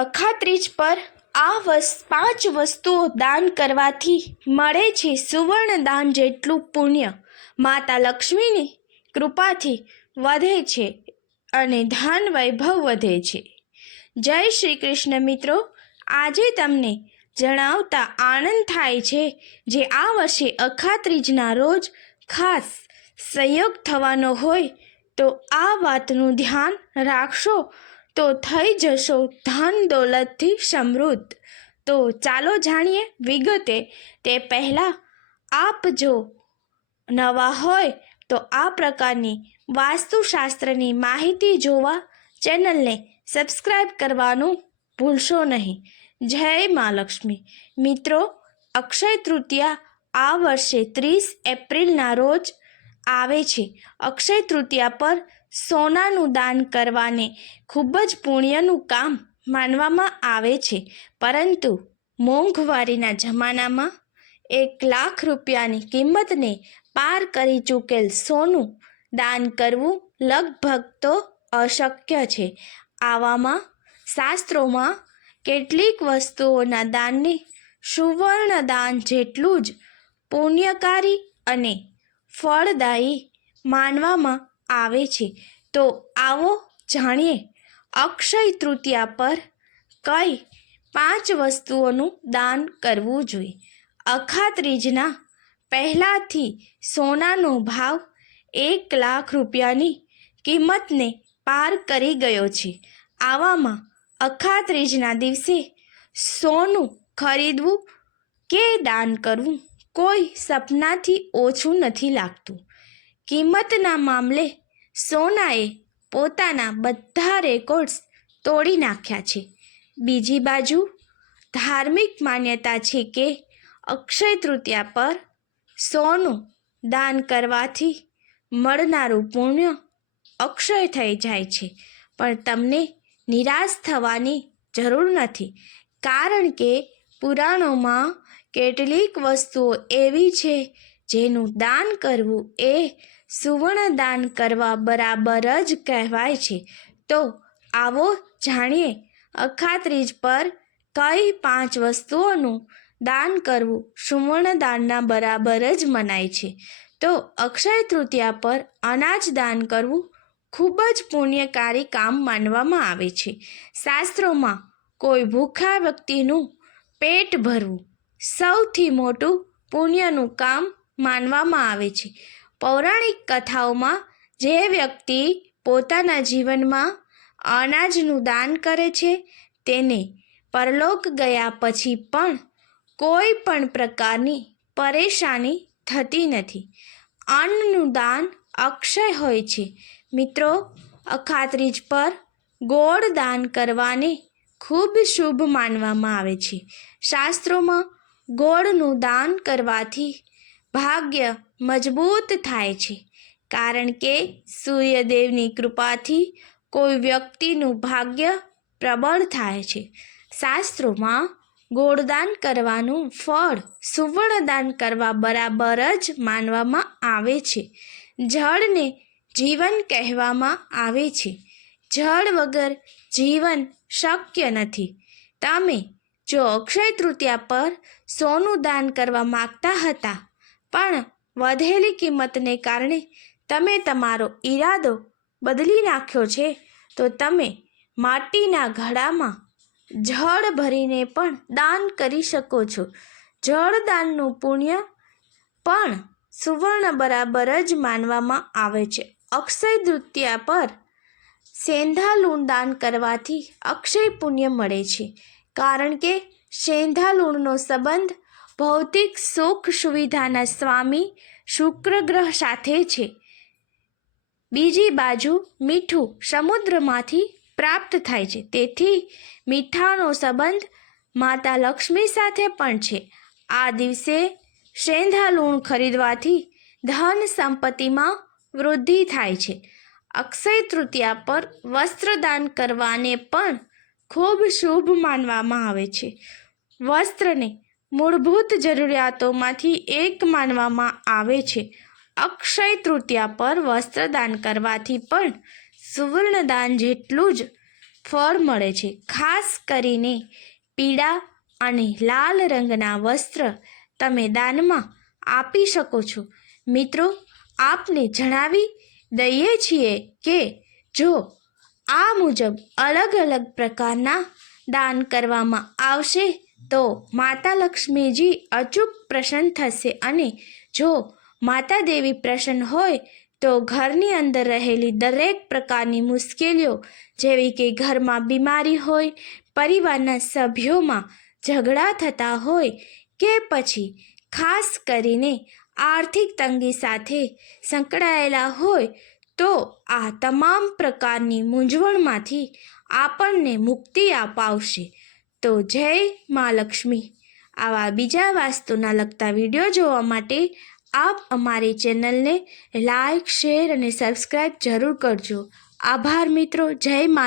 અખાત્રીજ પર આ 5 વસ્તુઓ દાન કરવાથી મળે છે સુવર્ણ દાન જેટલું પુણ્ય. માતા લક્ષ્મીની કૃપાથી વધે છે અને ધન વૈભવ વધે છે. જય શ્રી કૃષ્ણ મિત્રો, આજે તમને જણાવતા આનંદ થાય છે જે આ વર્ષે અખાત્રીજના રોજ ખાસ સંયોગ થવાનો હોય તો આ વાતનું ધ્યાન રાખશો તો થઈ જશો ધન દોલતથી સમૃદ્ધ. તો ચાલો જાણીએ વિગતે. તે પહેલાં આપ જો નવા હોય તો આ પ્રકારની વાસ્તુશાસ્ત્રની માહિતી જોવા ચેનલને સબસ્ક્રાઈબ કરવાનું ભૂલશો નહીં. જય મા લક્ષ્મી. મિત્રો, અક્ષય તૃતીયા આ વર્ષે 30 એપ્રિલના રોજ આવે છે. અક્ષય તૃતીયા પર સોનાનું દાન કરવાને ખૂબ જ પુણ્યનું કામ માનવામાં આવે છે, પરંતુ મોંઘવારીના જમાનામાં 1 લાખ રૂપિયાની કિંમતને પાર કરી ચૂકેલ સોનું દાન કરવું લગભગ તો અશક્ય છે. આવામાં શાસ્ત્રોમાં કેટલીક વસ્તુઓના દાનને સુવર્ણ દાન જેટલું જ પુણ્યકારી અને ફળદાયી માનવામાં આવે છે. તો આવો જાણીએ અક્ષય તૃતીયા પર કઈ 5 વસ્તુઓનું દાન કરવું જોઈએ. અખાત્રીજના પહેલાથી સોનાનો ભાવ 1 લાખ રૂપિયાની કિંમતને પાર કરી ગયો છે. આવામાં અખાત્રીજના દિવસે સોનું ખરીદવું કે દાન કરવું કોઈ સપનાથી ઓછું નથી લાગતું. કિંમતના મામલે સોનાએ પોતાના બધા રેકોર્ડ્સ તોડી નાખ્યા છે. બીજી બાજુ ધાર્મિક માન્યતા છે કે અક્ષય તૃતીયા પર સોનું દાન કરવાથી મળનારું પુણ્ય અક્ષય થઈ જાય છે. પણ તમને નિરાશ થવાની જરૂર નથી, કારણ કે પુરાણોમાં કેટલીક વસ્તુઓ એવી છે જેનું દાન કરવું એ સુવર્ણ દાન કરવા બરાબર જ કહેવાય છે. તો આવો જાણીએ અખાત્રીજ પર કઈ 5 વસ્તુઓનું દાન કરવું સુવર્ણ દાનના બરાબર જ મનાય છે. તો અક્ષય તૃતીયા પર અનાજ દાન કરવું ખૂબ જ પુણ્યકારી કામ માનવામાં આવે છે. શાસ્ત્રોમાં કોઈ ભૂખ્યા વ્યક્તિનું પેટ ભરવું સૌથી મોટું પુણ્યનું કામ માનવામાં આવે છે. પૌરાણિક કથાઓમાં જે વ્યક્તિ પોતાના જીવનમાં અનાજનું દાન કરે છે તેને પરલોક ગયા પછી પણ કોઈ પણ પ્રકારની પરેશાની થતી નથી. અન્નનું દાન અક્ષય હોય છે. મિત્રો, અખાત્રીજ પર ગોળ દાન કરવાને ખૂબ શુભ માનવામાં આવે છે. શાસ્ત્રોમાં ગોળનું દાન કરવાથી ભાગ્ય મજબૂત થાય છે, કારણ કે સૂર્યદેવની કૃપાથી કોઈ વ્યક્તિનું ભાગ્ય પ્રબળ થાય છે. શાસ્ત્રોમાં ગોળદાન કરવાનું ફળ સુવર્ણ દાન કરવા બરાબર જ માનવામાં આવે છે. જળને જીવન કહેવામાં આવે છે. જળ વગર જીવન શક્ય નથી. તમે જો અક્ષય તૃતીયા પર સોનું દાન કરવા માગતા હતા, પણ વધેલી કિંમતને કારણે તમે તમારો ઈરાદો બદલી નાખ્યો છે, તો તમે માટીના ઘડામાં જળ ભરીને પણ દાન કરી શકો છો. જળદાનનું પુણ્ય પણ સુવર્ણ બરાબર જ માનવામાં આવે છે. અક્ષય તૃતીયા પર સેંધા દાન કરવાથી અક્ષય પુણ્ય મળે છે, કારણ કે સેંધા લૂણનો સંબંધ ભૌતિક સુખ સુવિધાના સ્વામી શુક્ર ગ્રહ સાથે છે. બીજી બાજુ મીઠું સમુદ્રમાંથી પ્રાપ્ત થાય છે, તેથી મીઠાનો સંબંધ માતા લક્ષ્મી સાથે પણ છે. આ દિવસે સેંધા લૂણ ખરીદવાથી ધન સંપત્તિમાં વૃદ્ધિ થાય છે. અક્ષય તૃતીયા પર વસ્ત્રદાન કરવાને પણ ખૂબ શુભ માનવામાં આવે છે. વસ્ત્રને મૂળભૂત જરૂરિયાતોમાંથી એક માનવામાં આવે છે. અક્ષય તૃતીયા પર વસ્ત્રદાન કરવાથી પણ સુવર્ણ દાન જેટલું જ ફળ મળે છે. ખાસ કરીને પીળા અને લાલ રંગના વસ્ત્ર તમે દાનમાં આપી શકો છો. મિત્રો, આપને જણાવી દઈએ છીએ કે જો આ મુજબ અલગ અલગ પ્રકારના દાન કરવામાં આવશે તો માતા લક્ષ્મીજી અચૂક પ્રસન્ન થશે અને જો માતા દેવી પ્રસન્ન હોય તો ઘરની અંદર રહેલી દરેક પ્રકારની મુશ્કેલીઓ જેવી કે ઘરમાં બીમારી હોય, પરિવારના સભ્યોમાં ઝઘડા થતા હોય કે પછી ખાસ કરીને આર્થિક તંગી સાથે સંકળાયેલા હોય તો આ તમામ પ્રકારની મૂંઝવણમાંથી આપણને મુક્તિ અપાવશે. તો જય મા લક્ષ્મી. આવા બીજા વાસ્તુના લગતા વિડીયો જોવા માટે આપ અમારી ચેનલને લાઈક, શેર અને સબસ્ક્રાઈબ જરૂર કરજો. આભાર મિત્રો. જય મા.